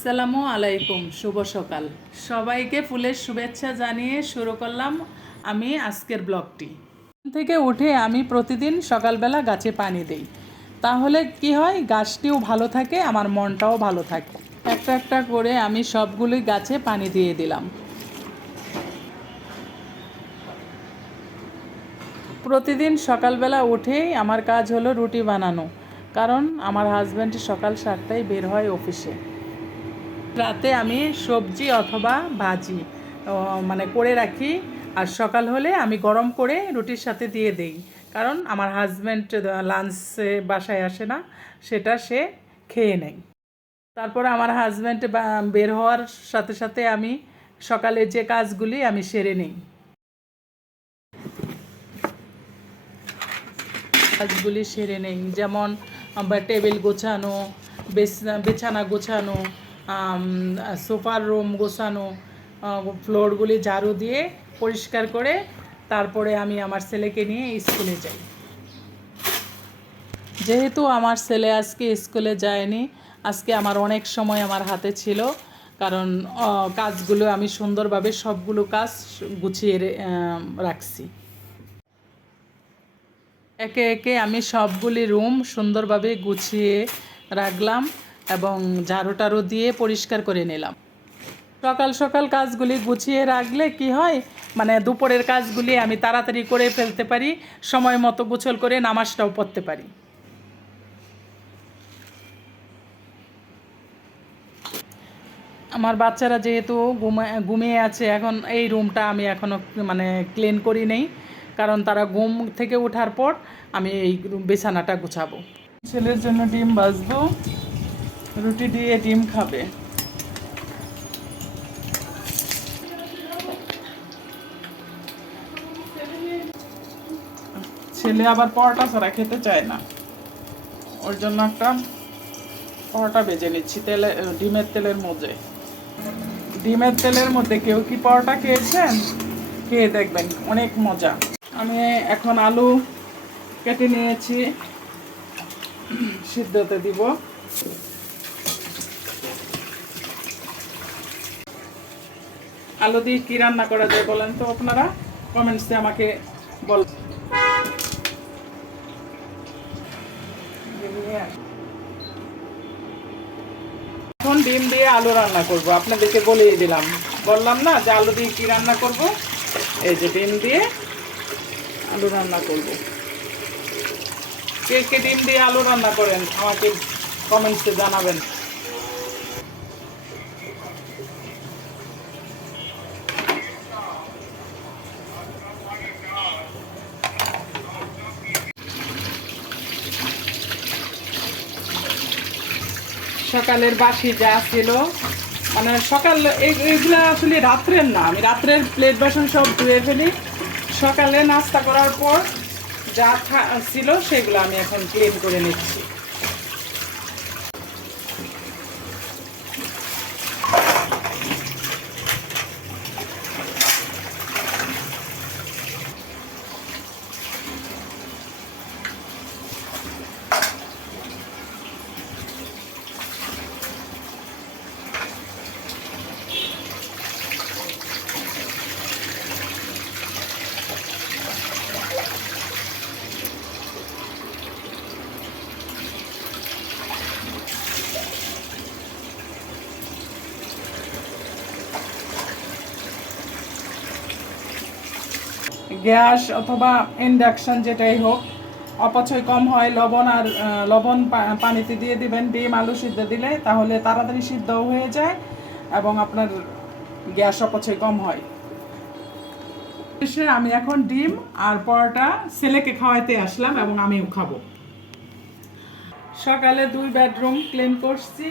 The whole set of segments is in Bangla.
আসসালামু আলাইকুম, শুভ সকাল। সবাইকে ফুলের শুভেচ্ছা জানিয়ে শুরু করলাম আমি আজকের ব্লগটি। ঘুম থেকে উঠে আমি প্রতিদিন সকালবেলা গাছে পানি দিই, তাহলে কি হয়, গাছটিও ভালো থাকে, আমার মনটাও ভালো থাকে। একটা একটা করে আমি সবগুলি গাছে পানি দিয়ে দিলাম। প্রতিদিন সকালবেলা উঠেই আমার কাজ হলো রুটি বানানো, কারণ আমার হাজব্যান্ড সকাল 7টায় বের হয় অফিসে। রাতে আমি সবজি অথবা ভাজি মানে করে রাখি, আর সকাল হলে আমি গরম করে রুটির সাথে দিয়ে দেই, কারণ আমার হাজব্যান্ড লাঞ্চে বাসায় আসে না, সেটা সে খেয়ে নেয়। তারপর আমার হাজব্যান্ড বের হওয়ার সাথে সাথে আমি সকালে যে কাজগুলি আমি সেরে নিই। কাজগুলি সেরে নেই, যেমন টেবিল গোছানো, বিছানা গোছানো, সোফার রুম গোছানো, ফ্লোরগুলি ঝাড়ু দিয়ে পরিষ্কার করে তারপরে আমি আমার ছেলেকে নিয়ে স্কুলে যাই। যেহেতু আমার ছেলে আজকে স্কুলে যায়নি, আজকে আমার অনেক সময় আমার হাতে ছিল, কারণ কাজগুলো আমি সুন্দরভাবে সবগুলো কাজ গুছিয়ে রাখছি। একে একে আমি সবগুলি রুম সুন্দরভাবে গুছিয়ে রাখলাম এবং ঝাড়ু টাড়ু দিয়ে পরিষ্কার করে নিলাম। সকাল সকাল কাজগুলি গুছিয়ে রাখলে কি হয়, মানে দুপুরের কাজগুলি আমি তাড়াতাড়ি করে ফেলতে পারি, সময় মতো গোছল করে নামাজটাও পড়তে পারি। আমার বাচ্চারা যেহেতু ঘুমিয়ে আছে, এখন এই রুমটা আমি এখনও মানে ক্লিন করি নেই, কারণ তারা ঘুম থেকে ওঠার পর আমি এই বিছানাটা গুছাবো। ছেলের জন্য ডিম ভাজবো, রুটি দিয়ে ডিম খাবে। ছেলে আবার পরোটা ছাড়া খেতে চায় না, ওর জন্য একটা পরোটা ভেজে নিচ্ছি ডিমের তেলের মধ্যে কেউ কি পরোটা খেয়েছেন? খেয়ে দেখবেন, অনেক মজা। আমি এখন আলু কেটে নিয়েছি, সিদ্ধতে দিব। আলু দিয়ে কী রান্না করা যায় বলেন তো আপনারা, কমেন্টসে আমাকে বল। এখন ডিম দিয়ে আলু রান্না করব, আপনাদেরকে বলেই দিলাম, বললাম না যে আলু দিয়ে কী রান্না করব। এই যে ডিম দিয়ে আলু রান্না করব। কে কে ডিম দিয়ে আলু রান্না করেন আমাকে কমেন্টসে জানাবেন। সকালের বাসি যা ছিল, মানে সকাল এইগুলো আসলে রাত্রের না, আমি রাত্রের প্লেট বাসন সব ধুয়ে ফেলি। সকালে নাস্তা করার পর যা ছিল সেগুলো আমি এখন ক্লিন করে নিচ্ছি। গ্যাস অথবা ইন্ডাকশন যেটাই হোক, অপচয় কম হয়। লবণ পানিতে দিয়ে দিবেন, ডিম আলু সিদ্ধ দিলে তাহলে তাড়াতাড়ি সিদ্ধও হয়ে যায় এবং আপনার গ্যাস অপচয় কম হয়। আমি এখন ডিম আর পরোটা ছেলেকে খাওয়াইতে আসলাম এবং আমিও খাবো। সকালে 2 বেডরুম ক্লিন করছি,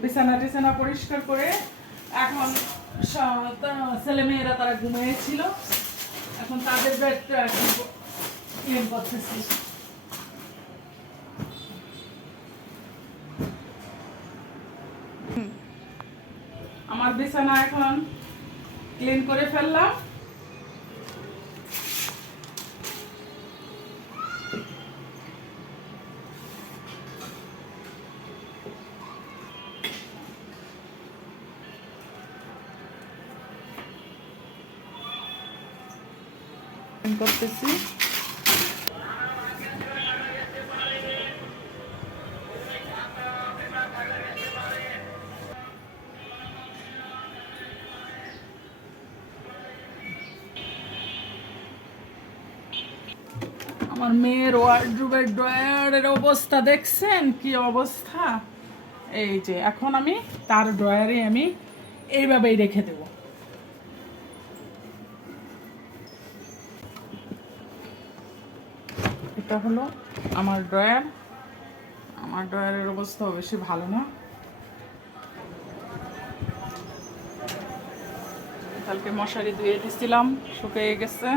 বিছানা টিছানা পরিষ্কার করে এখন ছেলেমেয়েরা তারা ঘুমিয়েছিল, এখন তাদের বেডটা ক্লিন করতেছি। আমার বিছানা এখন ক্লিন করে ফেললাম। করতেছি। আমার মেয়ের ওয়ার্ডরোবের ড্রয়ারের অবস্থা দেখছেন কি অবস্থা? এই যে এখন আমি তার ড্রয়ারে আমি এইভাবেই রেখে দেব। এটা হলো আমার ড্রয়ার। আমার ড্রয়ারের অবস্থা বেশি ভালো না। কালকে মশারি ধুয়ে দিয়েছিলাম, শুকিয়ে গেছে।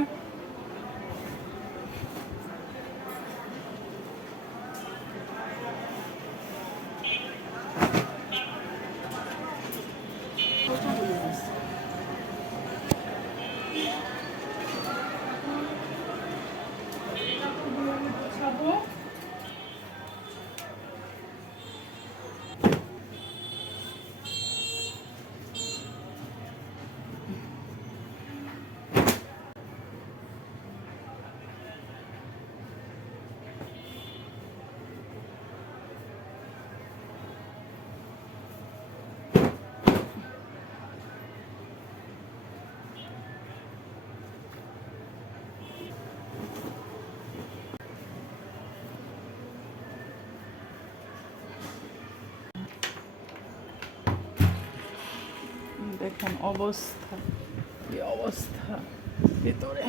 দেখেন অবস্থা, কি অবস্থা ভিতরে।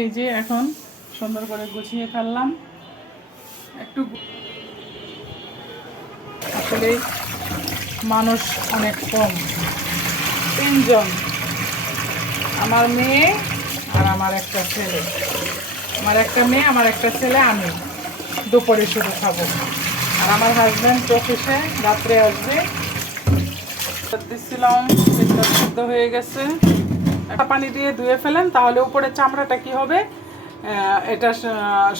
এই যে এখন সুন্দর করে গুছিয়ে ফেললাম। একটু আসলে মানুষ অনেক কম, 3 জন, আমার মেয়ে আর আমার একটা ছেলে। আমার একটা মেয়ে, আমার একটা ছেলে, আমি দুপুরে শুধু খাবো। আর আমার হাজব্যান্ড অফিসে রাত্রে আসবে। দিচ্ছিলাম, সিদ্ধ হয়ে গেছে। একটা পানি দিয়ে ধুয়ে ফেলেন, তাহলে উপরে চামড়াটা কি হবে, এটার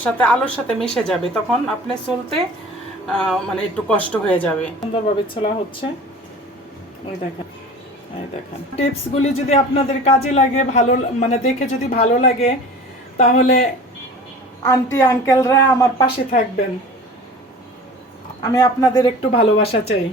সাথে আলুর সাথে মিশে যাবে, তখন আপনি চলতে মানে একটু কষ্ট হয়ে যাবে। সুন্দরভাবে ছোলা হচ্ছে। ওই দেখেন, এই দেখেন টিপসগুলি যদি আপনাদের কাজে লাগে, ভালো মানে দেখে যদি ভালো লাগে, তাহলে আন্টি আঙ্কেলরা আমার পাশে থাকবেন। আমি আপনাদের একটু ভালোবাসা চাই।